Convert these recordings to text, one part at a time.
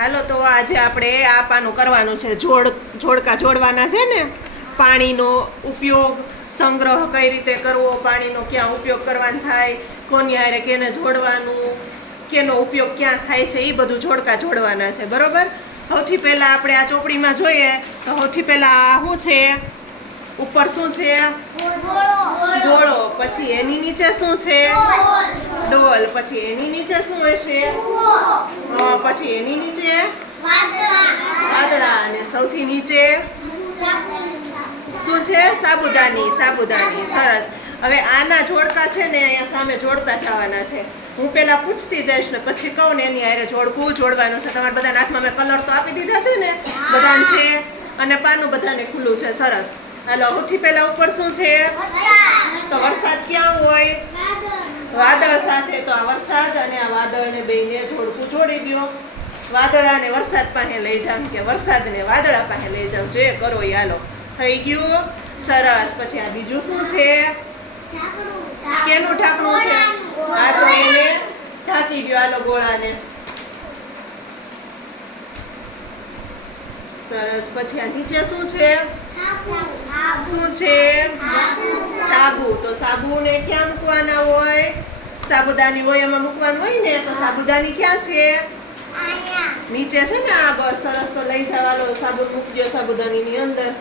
હાલો, તો આજે આપણે આ પાનું કરવાનું છે. જોડ, જોડકા જોડવાના છે ને? પાણીનો ઉપયોગ, સંગ્રહ કઈ રીતે કરવો, પાણીનો ક્યાં ઉપયોગ કરવાનો થાય, કોની હારે કેને જોડવાનું, કેનો ઉપયોગ ક્યાં થાય છે એ બધું જોડકા જોડવાના છે. બરોબર? સૌથી પહેલાં આપણે આ ચોપડીમાં જોઈએ, તો સૌથી પહેલાં શું છે? ઉપર શું છે? ગોળો. પછી એની નીચે શું છે? ડોલ. પછી એની નીચે શું હશે? પછી એની નીચે? વાદળા. અને સૌથી નીચે? શું છે? સાબુદાની સાબુદાની. સરસ. હવે આના જોડકા છે ને અહીંયા સામે જોડતા જવાના છે. હું પેલા પૂછતી જઈશ ને પછી કહું ને એની હારે જોડકું જોડવાનું છે. તમારા બધાના હાથમાં મેં કલર તો આપી દીધા છે ને. બધાને છે? અને પાનું બધાને ખુલ્લું છે. સરસ. હાલો સૌથી પહેલા ઉપર શું છે? તો વરસાદ ક્યાં હોય? વાદળ સાથે. તો આ વરસાદ અને આ વાદળને બેને જોડકું જોડી દો વાદળાને વરસાદ પાસે લઈ જાવ કે વરસાદને વાદળા પાસે લઈ જાવ. જે કરો એ હાલો. થઈ ગયું. સરસ. પછી આ બીજું શું છે? કેનું ઢાંકણું છે આ તો એને ઢાંકી ગયો હાલો ગોળાને સરસ. પછી આ નીચે શું છે? શું છે? સાબુ. તો સાબુને ક્યાં મૂકવાના હોય? સાબુદાની હોય એમાં મૂકવાનું હોય ને? તો સાબુદાની ક્યાં છે? નીચે છે ને આ બસ સરસ. તો લઈ જવાનો. સાબુ મૂકજો સાબુદાનીની અંદર.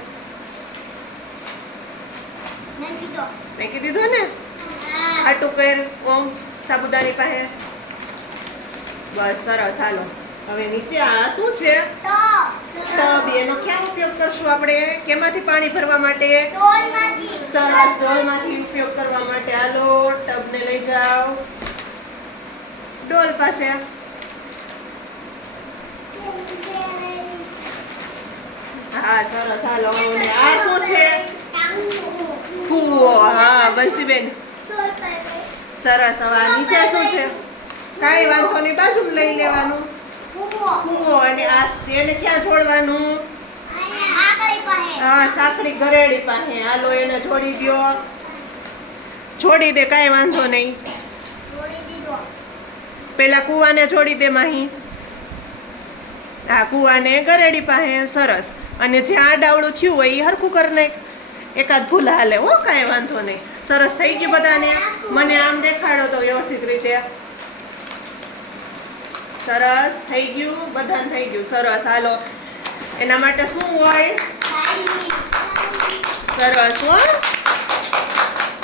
મેં કીધું. ને? આટું પેર ઓમ સાબુદાની પાસે. બસ સરસ. હાલો. હવે નીચે આ શું છે? ટબ એનો ક્યાં ઉપયોગ કરશું આપણે? કેમાંથી પાણી ભરવા માટે? સરસ ડોલમાંથી ઉપયોગ કરવા માટે. હાલો ટબને લઈ જાઓ. ડોલ પાસે. હા સરસ. હાલો આ શું છે? કૂવો હા બંસીબેન સરસ. હવે નીચે શું છે? કાંઈ વાંધો નહીં બાજુ લઈ લેવાનું. કૂવો અને આ એને ક્યાં છોડવાનું એને છોડી દ્યો. છોડી દે, કાંઈ વાંધો નહીં. પેલા કૂવાને છોડી દે, માહી. આ કૂવાને ગરેડી પાસે, સરસ. અને જ્યાં ડાવડું થયું હોય એ હરખું કરી નાખ. એકાદ ભૂલ હાલે, હો, કાંઈ વાંધો નહીં. સરસ થઈ ગયું બધાને. મને આમ દેખાડો તો વ્યવસ્થિત રીતે. સરસ થઈ ગયું બધાને થઈ ગયું. સરસ હાલો. એના માટે શું હોય? સરસ હો.